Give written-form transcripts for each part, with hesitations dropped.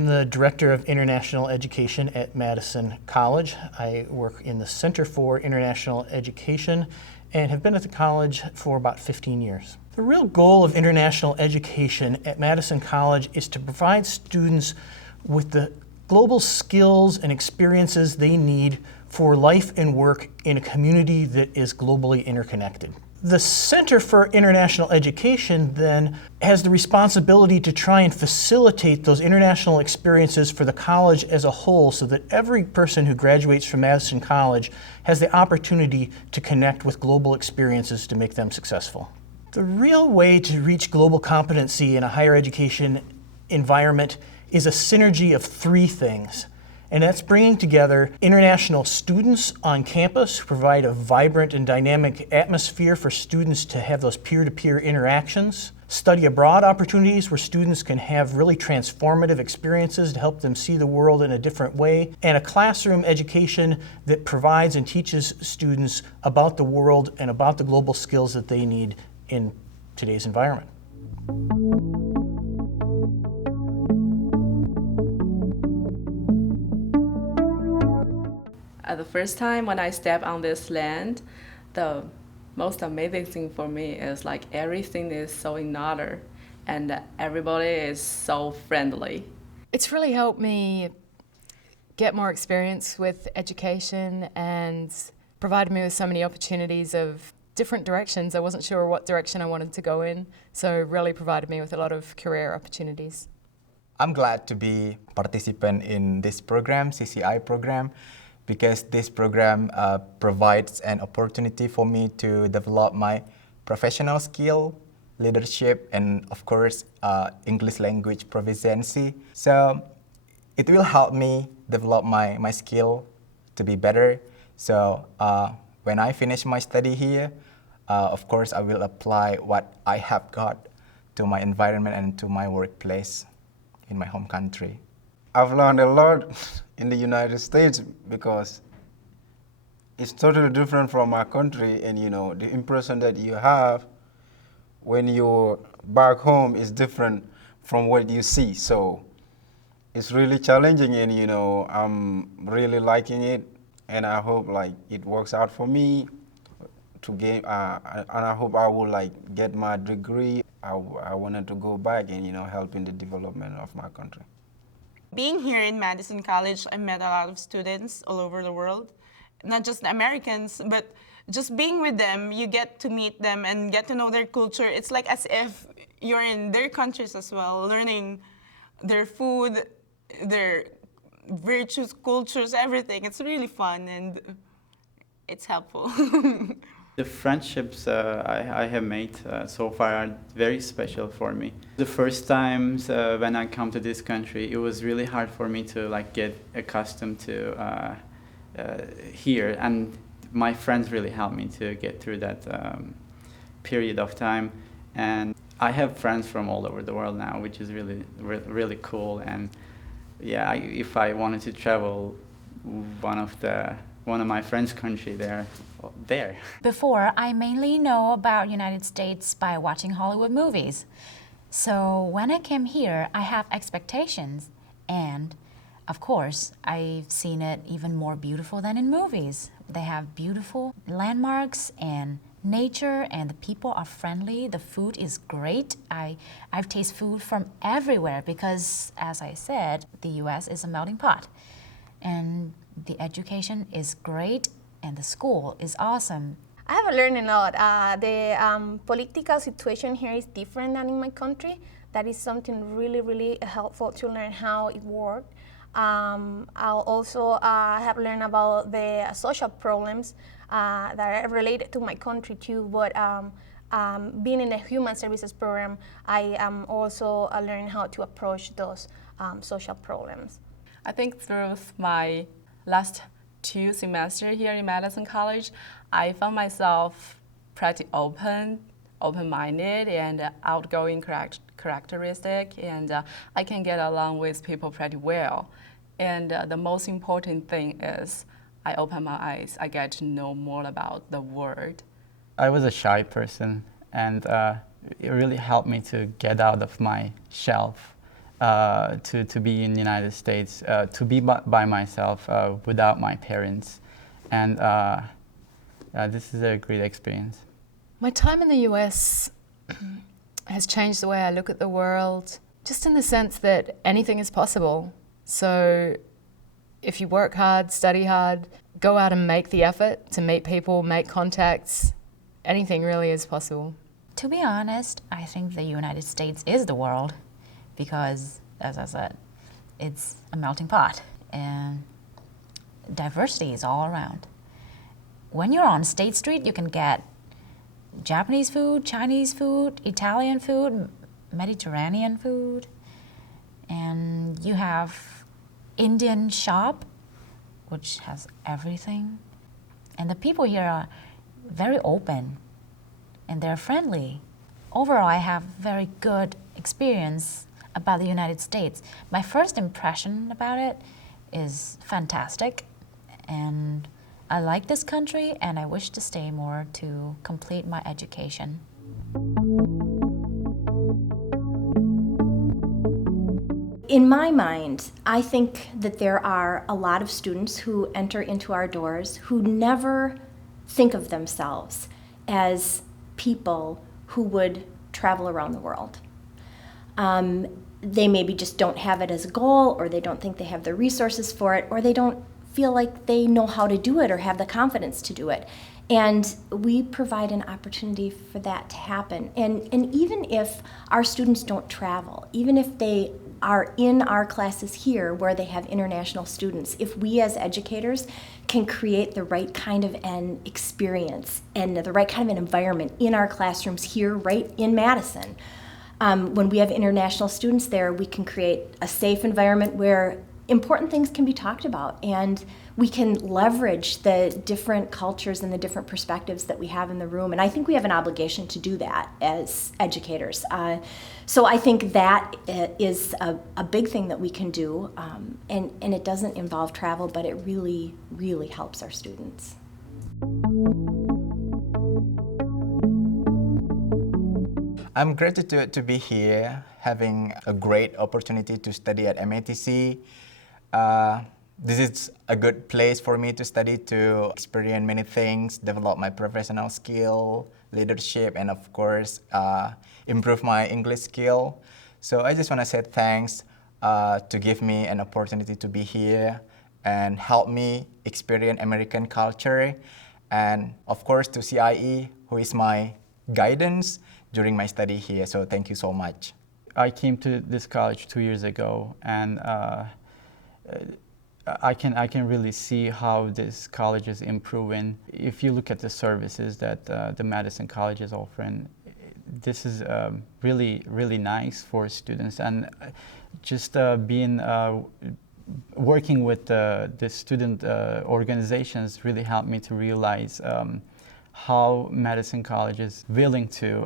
I'm the Director of International Education at Madison College. I work in the Center for International Education and have been at the college for about 15 years. The real goal of international education at Madison College is to provide students with the global skills and experiences they need for life and work in a community that is globally interconnected. The Center for International Education then has the responsibility to try and facilitate those international experiences for the college as a whole so that every person who graduates from Madison College has the opportunity to connect with global experiences to make them successful. The real way to reach global competency in a higher education environment is a synergy of three things. And that's bringing together international students on campus who provide a vibrant and dynamic atmosphere for students to have those peer-to-peer interactions, study abroad opportunities where students can have really transformative experiences to help them see the world in a different way, and a classroom education that provides and teaches students about the world and about the global skills that they need in today's environment. The first time when I step on this land, the most amazing thing for me is like everything is so in order and everybody is so friendly. It's really helped me get more experience with education and provided me with so many opportunities of different directions. I wasn't sure what direction I wanted to go in, so really provided me with a lot of career opportunities. I'm glad to be a participant in this program, CCI program, because this program provides an opportunity for me to develop my professional skill, leadership, and of course, English language proficiency. So it will help me develop my skill to be better. So when I finish my study here, of course, I will apply what I have got to my environment and to my workplace in my home country. I've learned a lot in the United States because it's totally different from our country, and the impression that you have when you're back home is different from what you see. So it's really challenging, and I'm really liking it, and I hope it works out for me to gain, and I hope I will get my degree. I wanted to go back and help in the development of my country. Being here in Madison College, I met a lot of students all over the world, not just Americans, but just being with them, you get to meet them and get to know their culture. It's like as if you're in their countries as well, learning their food, their virtues, cultures, everything. It's really fun and it's helpful. The friendships I have made so far are very special for me. The first times when I come to this country, it was really hard for me to get accustomed to here, and my friends really helped me to get through that period of time. And I have friends from all over the world now, which is really cool. And yeah, if I wanted to travel, one of my friends' country there. Before, I mainly know about United States by watching Hollywood movies. So when I came here, I have expectations, and of course, I've seen it even more beautiful than in movies. They have beautiful landmarks and nature, and the people are friendly. The food is great. I've tasted food from everywhere because, as I said, the U.S. is a melting pot. And the education is great, and the school is awesome. I have learned a lot. The political situation here is different than in my country. That is something really helpful to learn how it works. I'll also have learned about the social problems that are related to my country too, but being in the human services program, I also learned how to approach those social problems. I think through my last 2 semesters here in Madison College, I found myself pretty open-minded and outgoing characteristic, and I can get along with people pretty well. And the most important thing is I open my eyes, I get to know more about the world. I was a shy person, and it really helped me to get out of my shelf to be in the United States, to be by myself without my parents. And this is a great experience. My time in the US has changed the way I look at the world, just in the sense that anything is possible. So if you work hard, study hard, go out and make the effort to meet people, make contacts, anything really is possible. To be honest, I think the United States is the world because, as I said, it's a melting pot and diversity is all around. When you're on State Street, you can get Japanese food, Chinese food, Italian food, Mediterranean food, and you have Indian shop, which has everything. And the people here are very open and they're friendly. Overall, I have very good experience about the United States. My first impression about it is fantastic, and I like this country and I wish to stay more to complete my education. In my mind, I think that there are a lot of students who enter into our doors who never think of themselves as people who would travel around the world. They maybe just don't have it as a goal, or they don't think they have the resources for it, or they don't feel like they know how to do it or have the confidence to do it. And we provide an opportunity for that to happen. And even if our students don't travel, even if they are in our classes here where they have international students, if we as educators can create the right kind of an experience and the right kind of an environment in our classrooms here right in Madison, when we have international students there, we can create a safe environment where important things can be talked about, and we can leverage the different cultures and the different perspectives that we have in the room. And I think we have an obligation to do that as educators. So I think that is a big thing that we can do, and it doesn't involve travel, but it really, really helps our students. I'm grateful to be here, having a great opportunity to study at MATC. This is a good place for me to study, to experience many things, develop my professional skill, leadership, and of course, improve my English skill. So I just want to say thanks to give me an opportunity to be here and help me experience American culture. And of course to CIE, who is my guidance during my study here. So thank you so much. I came to this college 2 years ago, and I can really see how this college is improving. If you look at the services that the Madison College is offering, this is really, really nice for students. And just working with the student organizations really helped me to realize how Madison College is willing to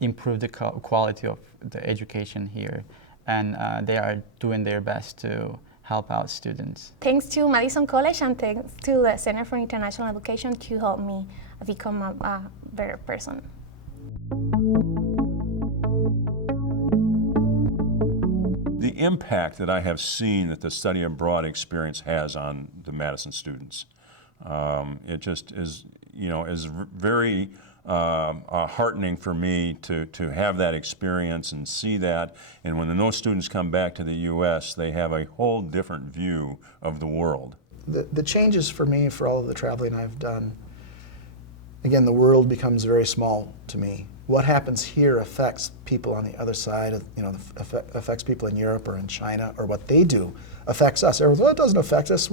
improve the quality of the education here. And they are doing their best to help out students. Thanks to Madison College and thanks to the Center for International Education to help me become a better person. The impact that I have seen that the study abroad experience has on the Madison students, it just is, is very heartening for me to have that experience and see that. And when those students come back to the U.S., they have a whole different view of the world. The changes for me, for all of the traveling I've done, again, the world becomes very small to me. What happens here affects people on the other side, affects people in Europe or in China, or what they do affects us. Everyone's, well, it doesn't affect us.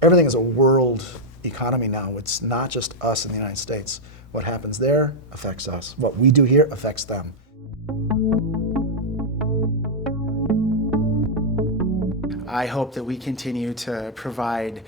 Everything is a world economy now. It's not just us in the United States. What happens there affects us. What we do here affects them. I hope that we continue to provide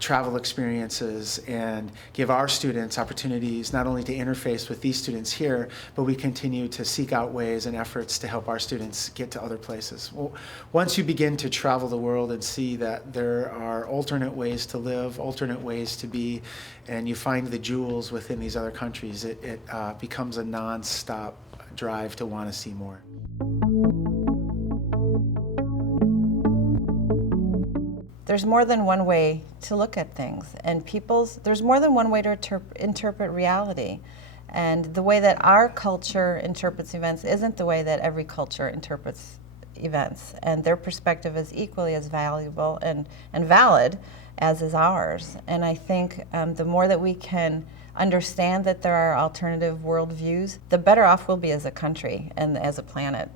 travel experiences and give our students opportunities not only to interface with these students here, but we continue to seek out ways and efforts to help our students get to other places. Well, once you begin to travel the world and see that there are alternate ways to live, alternate ways to be, and you find the jewels within these other countries, it becomes a non-stop drive to want to see more. there's more than one way to look at things, and there's more than one way to interpret reality. And the way that our culture interprets events isn't the way that every culture interprets events, and their perspective is equally as valuable and valid as is ours. And I think the more that we can understand that there are alternative worldviews, the better off we'll be as a country and as a planet.